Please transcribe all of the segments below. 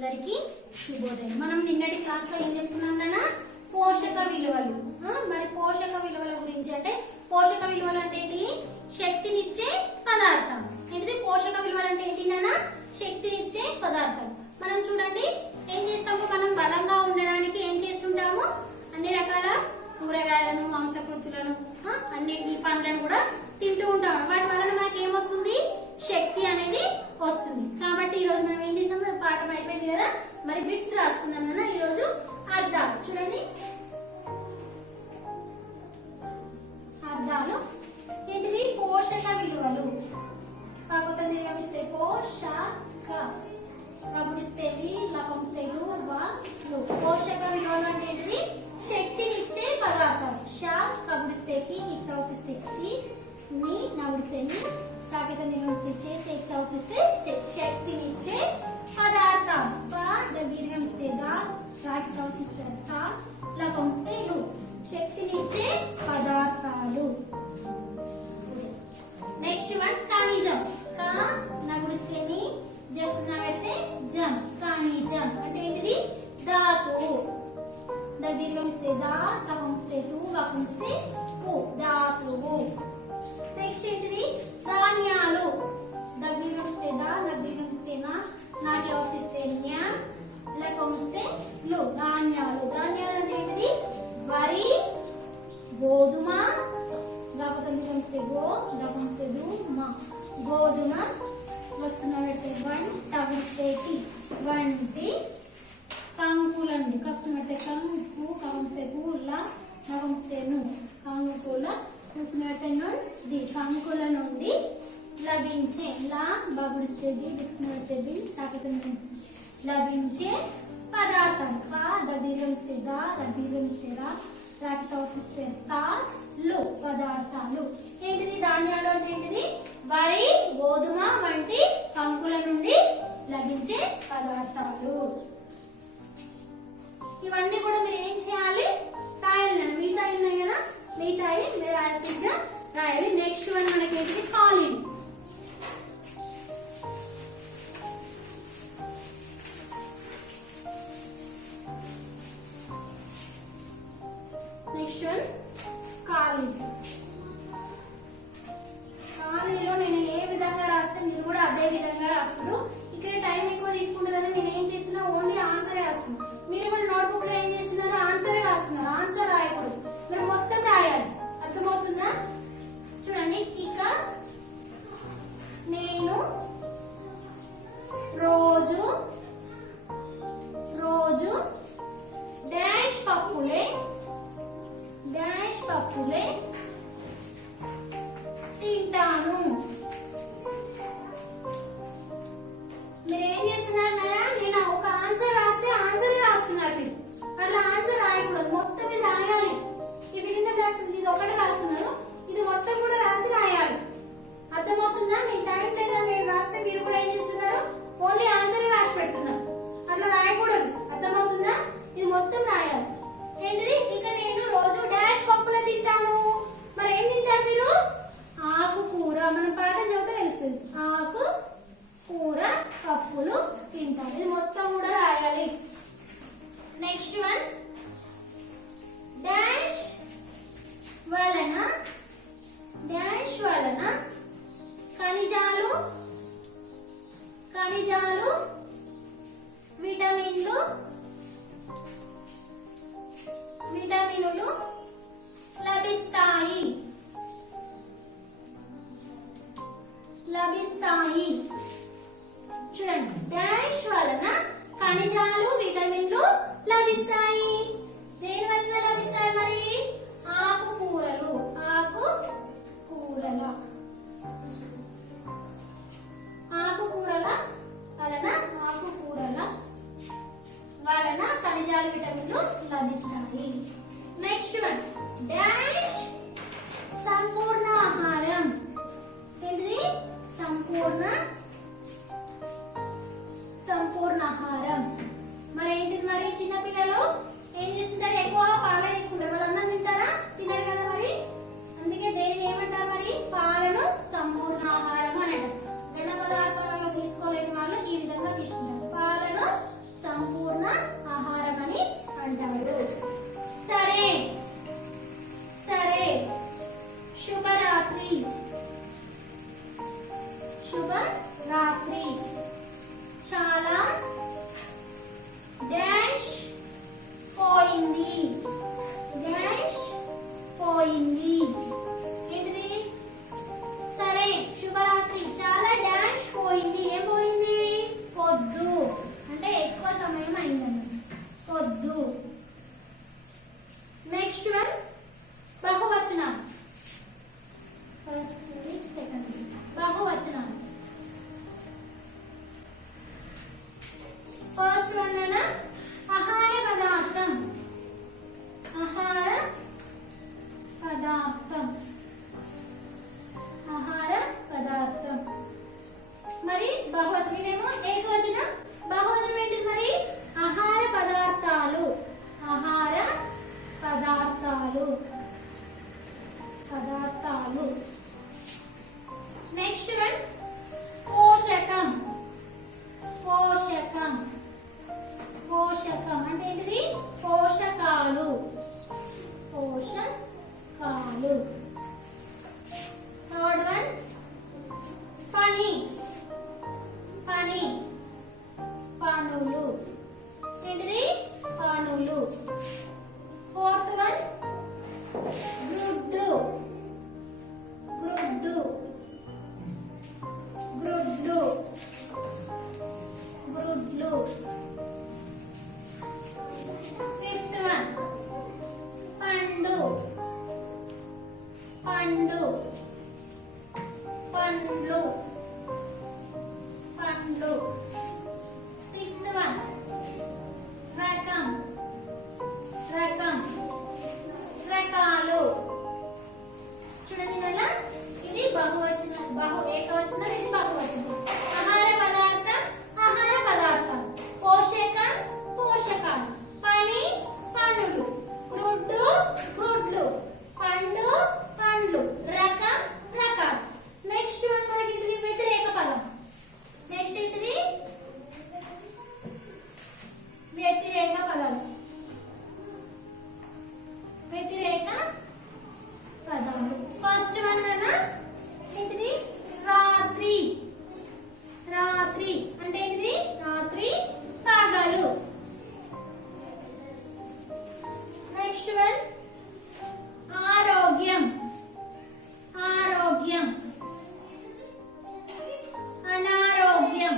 అందరికీ శుభోదయం. మనం నిన్నటి క్లాస్ లో ఏం చెప్పుకున్నాం నాన్న? పోషక విలువలు. మరి పోషక విలువల గురించి అంటే పోషక విలువలు అంటే ఏంటి? శక్తినిచ్చే పదార్థం. ఏంటిది పోషక విలువలు అంటే ఏంటి నాన్న? శక్తినిచ్చే పదార్థం. మనం చూడండి ఏం చేస్తాము, మనం బలంగా ఉండడానికి ఏం చేస్తుంటాము? అన్ని రకాల కూరగాయలను, మాంసకృతులను, అన్నింటి పండ్లను కూడా తింటూ ఉంటాము. వాటి వలన మనకి ఏమొస్తుంది? శక్తి అనేది వస్తుంది. కాబట్టి ఈ రోజు మనం ఏం చేసాం? పాఠం అయిపోయింది కదా, మరి బిట్స్ రాసుకుందాం నాన్న. ఈ రోజు అర్థాలు చూడండి. అర్థాలు ఏంటిది? పోషక విలువలు. కాకపోతే నిర్గమిస్తే పోషక, కబుడిస్తే లకంస్తే లు. పోషక విలువలు అంటే ఏంటిది? శక్తినిచ్చే పదార్థం. ష కబుడిస్తే ఇక్కడిస్తే ని నబుడిస్తే ని, చాకిత నిర్గమిస్తే చే చౌకిస్తే శక్తినిచ్చే పదార్థం. దీర్ఘమిస్తే దా, రాకి చౌకిస్తే తా, లకంస్తే లు. శక్తినిచ్చే పదార్థాలు. నెక్స్ట్ వన్ ఖనిజం. కా నగుడిస్తే ని, జస్తున్నా పెడితే జం. ఖనిజం అంటే ఏంటిది? ధాతువు. దీర్ఘమిస్తే దా, లకంస్తే తు, లకంస్తే పు. ధాతువు. నెక్స్ట్ ఏంటిది? ధాన్యాలు. దీర్ఘమిస్తే దా, దీర్ఘమిస్తే నా, నాకి ఔపిస్తే న్యా, లకంస్తే లు. ధాన్యాలు. ధాన్యాలు అంటే ఏంటిది? వరి, గోధుమ, దీర్ఘమిస్తే గో, లకంస్తే దు, మా. గోధుమ వస్తున్నా పెడితే వంట, టి వంటి కంకులండి. కప్సినట్టే కంకు, కవంస్తే పూల, నవంస్తే ను. కంకుల చూసినట్టే నుండి, కంకుల నుండి లభించే. లా బగుడిస్తే బి, డిక్స్నడితే బి, చాకితం లభించే పదార్థం. దీర్ఘమిస్తే దా, దీర్ఘమిస్తే రా, రాకి ఔపిస్తే తా, లు. పదార్థాలు. ఏంటిది? ధాన్యాలు అంటే ఏంటిది? వరి, గోధుమ వంటి కంకుల నుండి లభించే పదార్థాలు. ఇవన్నీ కూడా మీరు ఏం చేయాలి? రాయాలి. మిగతా ఉన్నాయి కదా, మిగతా మీరు రాసిగా రాయాలి. నెక్స్ట్ వన్ మనకి ఏంటిది? ఖాళీలు. నెక్స్ట్ వన్ ఖాళీ. ఖాళీలో నేను ఏ విధంగా రాస్తే మీరు కూడా అదే విధంగా రాస్తారు. ఇక్కడ టైం ఎక్కువ తీసుకుంటుందని నేను ఏం చేస్తున్నా? ఓన్లీ ఆన్సరే రాస్తున్నా. మీరు కూడా నోట్బుక్ లో ఏం చేస్తున్నారు? ఆన్సరే రాస్తున్నారు. ఆన్సర్ రాయకూడదు, మీరు మొత్తం రాయాలి. అర్థమవుతుందా? చూడండి. ఇక నేను రోజు డాష్ పప్పులే తింటాను. మీరు ఏం చేస్తున్నారు? నేను ఒక ఆన్సర్ రాస్తే ఆన్సర్ రాస్తున్నారు. మీరు అట్లా ఆన్సర్ రాయకూడదు, మొత్తం ఇది రాయాలి. ఈ విధంగా రాస్తుంది, ఇది ఒకటి రాస్తున్నారు, ఇది మొత్తం కూడా రాసి రాయాలి. అర్థమవుతుందా? మీకు టైం లేదా నేను రాస్తే మీరు కూడా ఏం చేస్తున్నారు? ఓన్లీ ఆన్సర్ రాసి పెడుతున్నారు. అట్లా రాయకూడదు. అర్థమవుతుందా? ఇది మొత్తం రాయాలి. ఏంటిది? ఇక నేను రోజు డాష్ పప్పులు తింటాను. మరి ఏం తింటారు మీరు? ఆకుకూర. మనం పాఠం చదివితే తెలుస్తుంది. ఆకు కూర పప్పులు తింటాను. ఇది మొత్తం కూడా రాయాలి. నెక్స్ట్ వన్ డాష్ వలన ఖనిజాలు విటమినులు లభిస్తాయి. చూడండి. డాష్ వలన ఖనిజాలు, విటమిన్లు లభిస్తాయి. దేని వలన లభిస్తాయి మరి? ఆకుకూరల వలన ఖనిజాలు, విటమిన్లు లభిస్తాయి. నెక్స్ట్ వన్ డాష్ సంపూర్ణ ఆహారం. ఏంటిది? సంపూర్ణ ఆహారం. మరి ఏంటిది? మరి చిన్నపిల్లలు ఏం చేస్తుంటారు? ఎక్కువ పాలు తీసుకుంటారు. వాళ్ళు అన్నం తింటారా? తినరు కదా. మరి అందుకే దేన్ని ఏమంటారు? మరి పాలను సంపూర్ణ ఆహారం అని అంటారు. ఘన పదార్థాలలో తీసుకోలేని వాళ్ళు ఈ విధంగా తీసుకుంటారు. పాలను ఫస్ట్ వన్ అన్న ఆహార పదార్థం. ఆహార పదార్థం. ఆహార పదార్థం. మరి బహువచనం ఏమో ఏకవచనం. బహువచనం ఏంటి మరి? ఆహార పదార్థాలు. ఆహార పదార్థాలు. పదార్థాలు. నెక్స్ట్ వన్ పోషకం. పోషకం. పోషకం అంటే ఏంటిది? పోషకాలు. పోషకాలు. థర్డ్ వన్ పని. పని. పనులు. ఏంటిది? పనులు. ఫోర్త్ వన్ గ్రుడ్డు. గ్రుడ్డు. గ్రుడ్లు. గ్రుడ్లు. ఫిఫ్త్ వన్ పండు. పండు. పండ్లు. పండ్లు. సిక్స్త్ వన్ రకం. రకం. రకాలు. చూడండి నాన్న, ఇది బహువచనం. ఏకవచనం, ఇది బహువచనం. ఆహార పదార్థం. ఆహార పదార్థం. పోషకం. పోషకాలు. పని. పనులు. గ్రుడ్డు. గ్రుడ్లు. పండు. పండ్లు. రకం. రకాలు. నెక్స్ట్ వన్ మనకి ఇది వ్యతిరేక పదం. నెక్స్ట్ ఇది వ్యతిరేక పదాలు. వ్యతిరేక పదాలు. ఫస్ట్ వన్ అన్న ఏంటిది? రాత్రి. రాత్రి అంటే ఏంటిది? రాత్రి పగలు. నెక్స్ట్ వన్ ఆరోగ్యం. ఆరోగ్యం. అనారోగ్యం.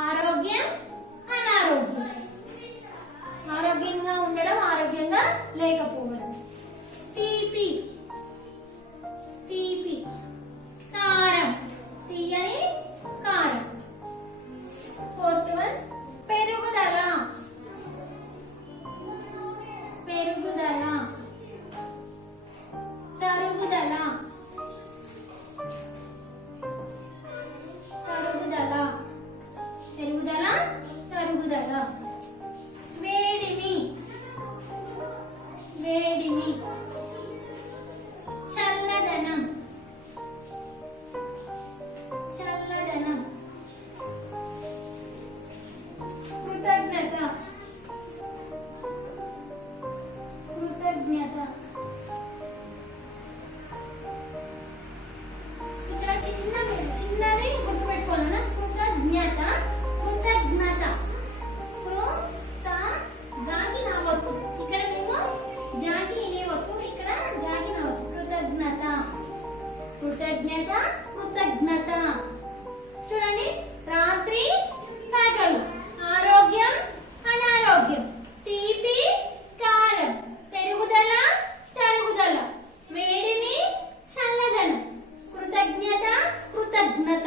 ఆరోగ్యం. అనారోగ్యం. ఆరోగ్యంగా ఉండడం, ఆరోగ్యంగా లేకపోవడం. తీపి. తీపి. కారం. తీయని కారం. ఫోర్త్ వన్ పెరుగుదల. పెరుగుదల. తరుగుదల. తరుగుదల. పెరుగుదల. తరుగుదల. వేడిమి. వేడిమి. చల్లదనం. చల్లదనం. కృతజ్ఞత. కృతజ్ఞత. ఇక్కడ చిన్నది గుర్తుపెట్టుకోవాలన్నా. కృతజ్ఞత. కృతజ్ఞత. గాకి నావద్దు. ఇక్కడ మేము జాకి ఇనేవద్దు. ఇక్కడ జాకి నావద్దు. కృతజ్ఞత. కృతజ్ఞత. కృతజ్ఞత. చూడండి, రాత్రి పగలు. ఆరోగ్యం. అనారోగ్యం. తీపి. కారం. పెరుగుదల. తరుగుదల. వేడిమి. చల్లదనం. కృతజ్ఞత. కృతజ్ఞత.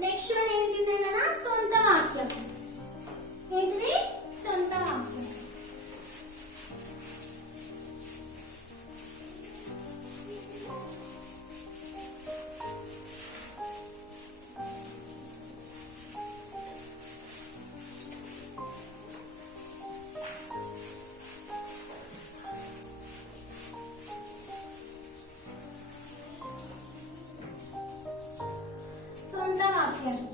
నెక్స్ట్ వన్ ఏంటంటే సొంత వాక్యం. ఏంటిది? సొంత వాక్యం. సొంత వాక్యం.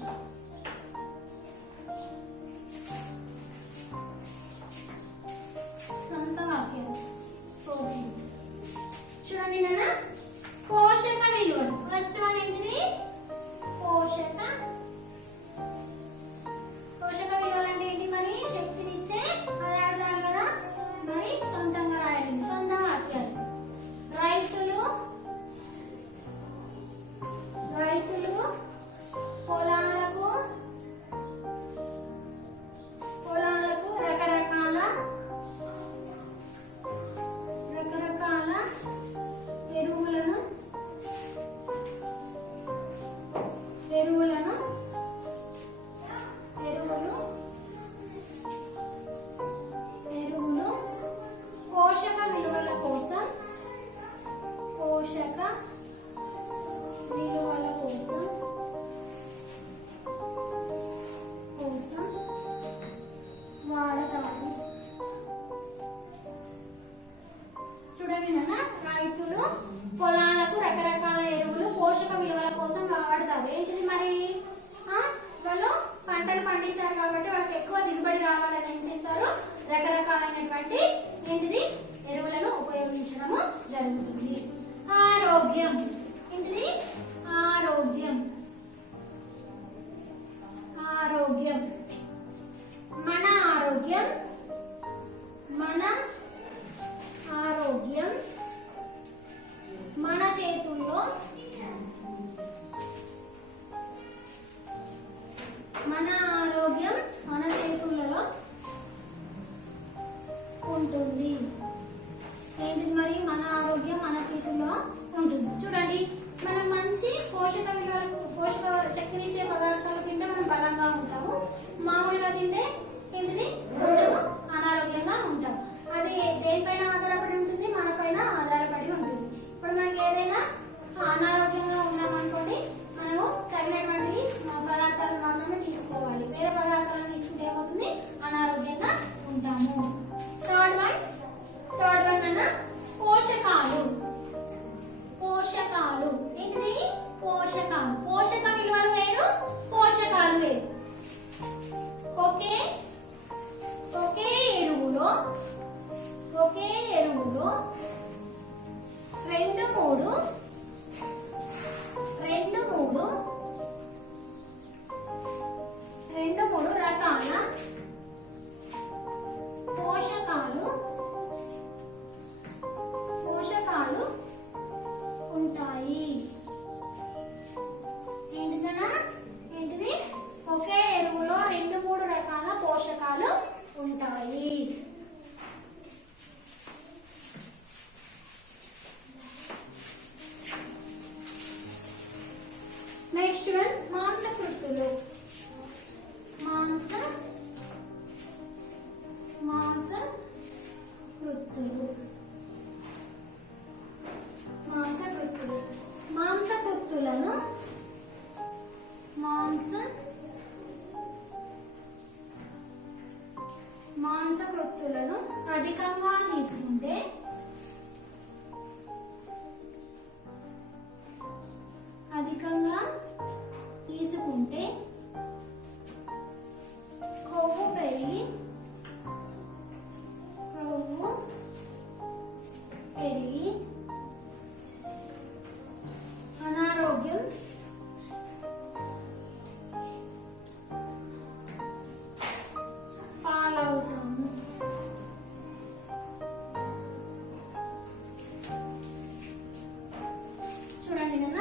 ఎక్కువ దిగుబడి రావాలని ఏం చేస్తారు, రకరకాలైనటువంటి ఏంటిది ఎరువులను ఉపయోగించడము జరుగుతుంది. ఆరోగ్యం ఏంటిది, ఆరోగ్యం ఆరోగ్యం మన ఆరోగ్యం, మన ఆరోగ్యం మన చేతుల్లో, మన ఆరోగ్యం మన చేతులలో ఉంటుంది. ఏంటిది మరి, మన ఆరోగ్యం మన చేతుల్లో ఉంటుంది. చూడండి, మనం మంచి పోషక విలువలు, పోషక శక్తినిచ్చే పదార్థాలు తింటే మనం బలంగా ఉంటాము. మామూలుగా తింటే ఏంటిది కొంచెం అనారోగ్యంగా ఉంటాం. అది దేనిపైన ఆధారపడి ఉంటుంది, మన పైన ఆధారపడి ఉంటుంది. ఇప్పుడు మనకి ఏదైనా అనారోగ్యంగా ఉన్నామనుకోండి, మనము తగినటువంటి పదార్థాలు మాత్రమే తీసుకోవాలి. వేరే పదార్థాలను తీసుకుంటే ఏమవుతుంది, అనారోగ్యంగా ఉంటాము. థర్డ్ వన్ అన్న పోషకాలు. పోషకాలు ఏంటిది, పోషకాలు. పోషక విలువలు వేరు, పోషకాలు వేరు. ఒకే ఎరువులో రెండు మూడు రకాల పోషకాలు ఉంటాయి. ఏంటిది, ఒకే ఎరువులో 2-3 రకాల పోషకాలు ఉంటాయి. Next one మాంసకృత్తులు. మాంసకృత్తులను అధికంగా తీసుకుంటే కొవ్వు పెరిగి అనారోగ్యం పాలవుతాము. చూడండి నాన్న,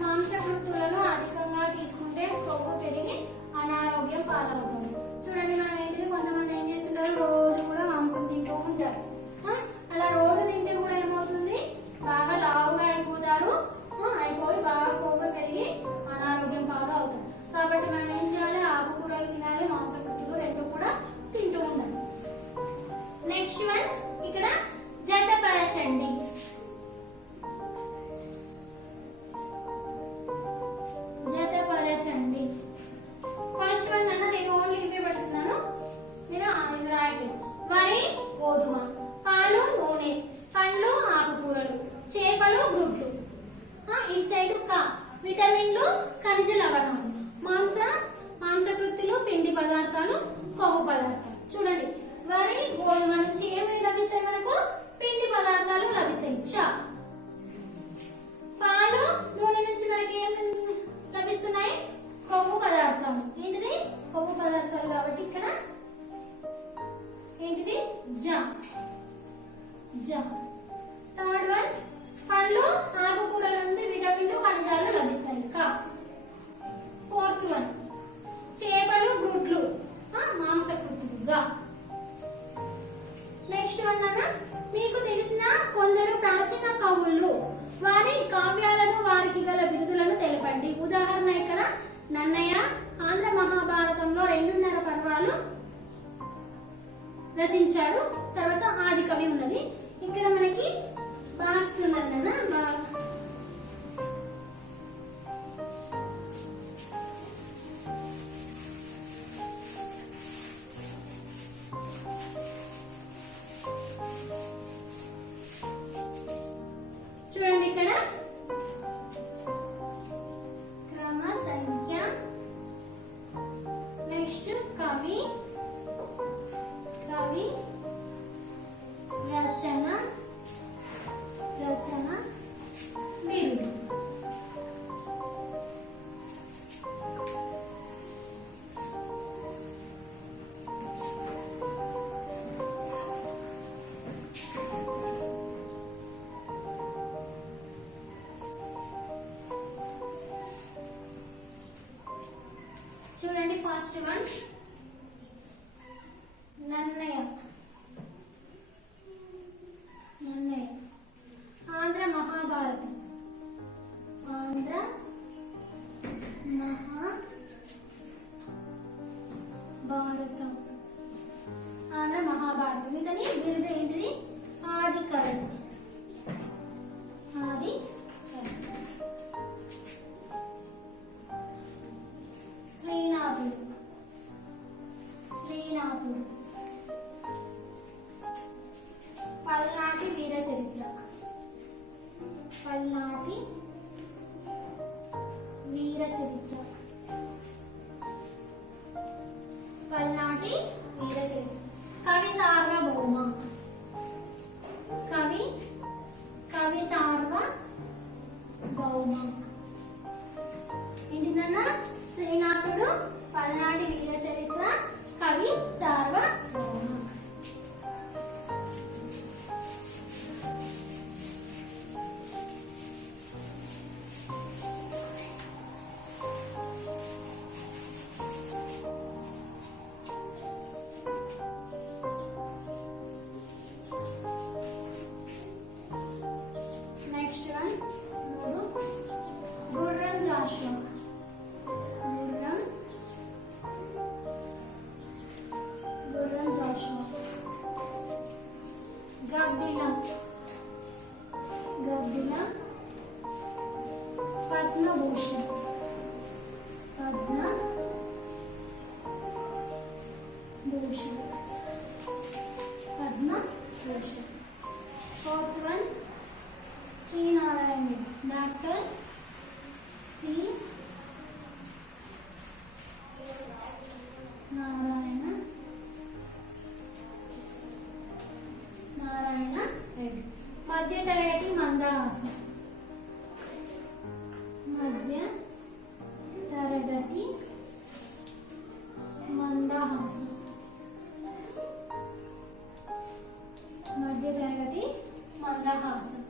మాంసకృత్తులను అధికంగా తీసుకుంటే కొవ్వు పెరిగి అనారోగ్యం పాలవుతాము. చూడండి, మనం ఏంటిది, కొంతమంది ఏం చేస్తుంటారు, రోజు కూడా మాంసం తింటూ ఉంటారు. అలా రోజు తింటే కూడా ఏమవుతుంది, బాగా లావుగా అయిపోతారు. అయిపోయి బాగా కొవ్వు పెరిగి అనారోగ్యం పాలు అవుతారు. కాబట్టి మనం ఏం చేయాలి, ఆకుకూరలు తినాలి, మాంసకృత్తులు రెండు కూడా తింటూ ఉండాలి. నెక్స్ట్ వన్ ఇక్కడ జతపరచండి. ఫస్ట్ వన్ అన్న నేను ఓన్లీ ఇవే పెడుతున్నాను, మీరు ఇది రాయండి. వరి, గోధుమ, పాలు, నూనె, పండ్లు, ఆకుకూరలు, చేపలు, గుడ్లు. ఈ సైడ్ విటమిన్లు, ఖనిజ లవణాలు, మాంసకృత్తులు, పిండి పదార్థాలు, కొవ్వు పదార్థాలు. చూడండి, వరి, గోధుమ నుంచి ఏమి లభిస్తాయి, మనకు పిండి పదార్థాలు లభిస్తాయి. పాలు, నూనె నుంచి మనకి ఏమి లభిస్తున్నాయి, కొవ్వు పదార్థాలు. ఏంటిది, కొవ్వు పదార్థాలు. కాబట్టి ఇక్కడ ఏంటిది, థర్డ్ వన్ పండ్లు, ఆకుకూరల నుండి విటమిన్లు, ఖనిజాలు లభిస్తాయి. ఫోర్త్ వన్ చేపలు, గుడ్లు, మాంసకృత్తులుగా. నెక్స్ట్ వన్ అన్న, మీకు తెలిసిన కొందరు ప్రాచీన కవులు వారి కావ్యాలను, వారికి గల బిరుదులను తెలపండి. ఉదాహరణ ఇక్కడ నన్నయ్య ఆంధ్ర మహాభారతంలో 2.5 పర్వాలు రచించాడు. తర్వాత ఆది కవి ఉన్నది. ఇక్కడ మనకి బాక్స్ ఉన్నది నాన్న. చూడండి, ఇక్కడ క్రమ సంఖ్య, నెక్స్ట్ కవి, చూడండి ఫస్ట్ వన్ నన్నయ. నన్నయ ఆంధ్ర మహాభారతం. ఆంధ్ర మహాభారతం. ఆంధ్ర మహాభారతం. ఇతని బిరుదు ఏంటిది? ఆది కవి. ఆది కవి. శ్రీనాథుడు. శ్రీనాథుడు పల్నాటి వీర చరిత్ర. పల్నాటి వీర చరిత్ర. పల్నాటి వీర చరిత్ర. కవి సార్వభౌమ. కవి కవి సార్వభౌమ ఏంటిదన్నా? శ్రీనాథుడు, పల్నాటి వీర చరిత్ర, కవి సార్వభౌమ. నెక్స్ట్ వన్ మూడు గుర్రం జాషువా. గుర్రం జాషువా. గబ్బిల. గబ్బిల పద్మభూషణ్. పద్మభూషణ్. పద్మభూషణ్. ఫోర్త్ వన్ శ్రీనారాయణుడు. Doctor C Narayana Reddy. మధ్య తరగతి మందహాసం. మధ్య తరగతి మందహాసం. మధ్య తరగతి మందహాసం.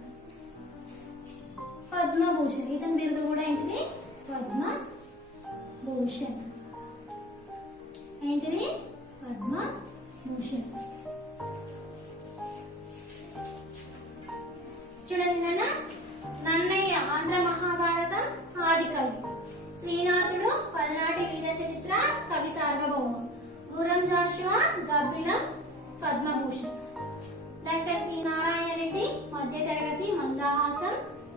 పద్మభూషణ్. ఇతని బిరుదు కూడా ఏంటిది? పద్మభూషణ్. ఏంటిది? పద్మభూషణ్. చూడండి నాన్న, నన్నయ్య ఆంధ్ర మహాభారతం ఆది కవి. శ్రీనాథుడు పల్నాటి వీర చరిత్ర, కవి సార్వభౌమ. గుర్రం జాషువా గబ్బిలం పద్మభూషణ్. డాక్టర్ సి నారాయణ రెడ్డి మధ్య తరగతి మందహాసం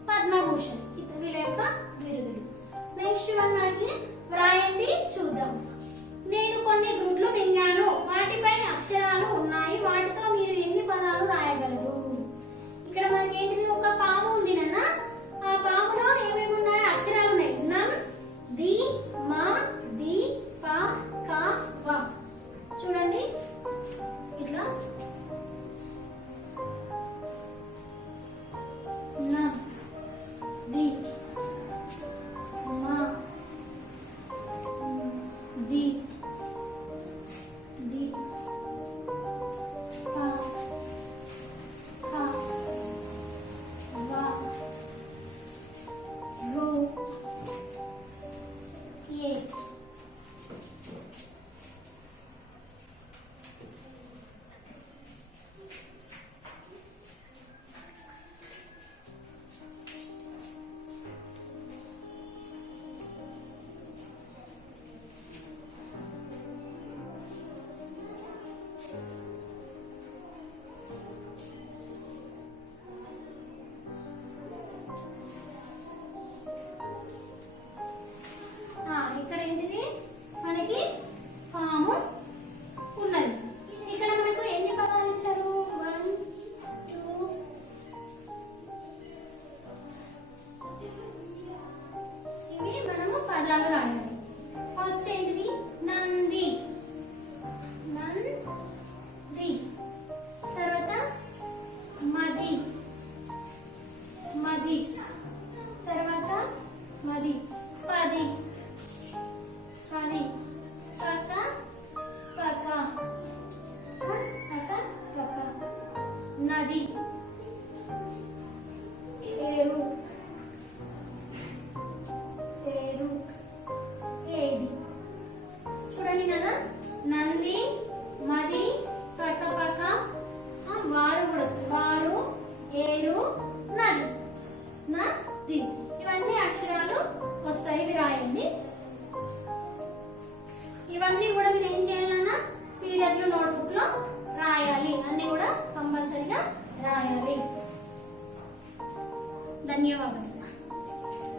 పద్మభూషణ్. వీళ్ళ యొక్క బిరుదులు. నెక్స్ట్ వన్ మనకి వ్రాయండి చూద్దాం. నేను కొన్ని గ్రుడ్లు మింగాను, వాటిపై అక్షరాలు ఉన్నాయి, వాటితో మీరు ఎన్ని పదాలు రాయగలరు? ఇక్కడ మనకి ఏంటిది? ఒక పాము ఉంది నాన్న. ఆ పాములో ఏమేమి ఉన్నాయి? అక్షరాలు ఉన్నాయి. నం, ది, మా, ది, ప, క, వ. చూడండి ఇట్లా నం, ది, మా, ఇవన్నీ కూడా మీరు ఏం చేయాలన్నా CW నోట్బుక్ లో రాయాలి, అన్ని కూడా కంపల్సరీగా రాయాలి. ధన్యవాదాలు.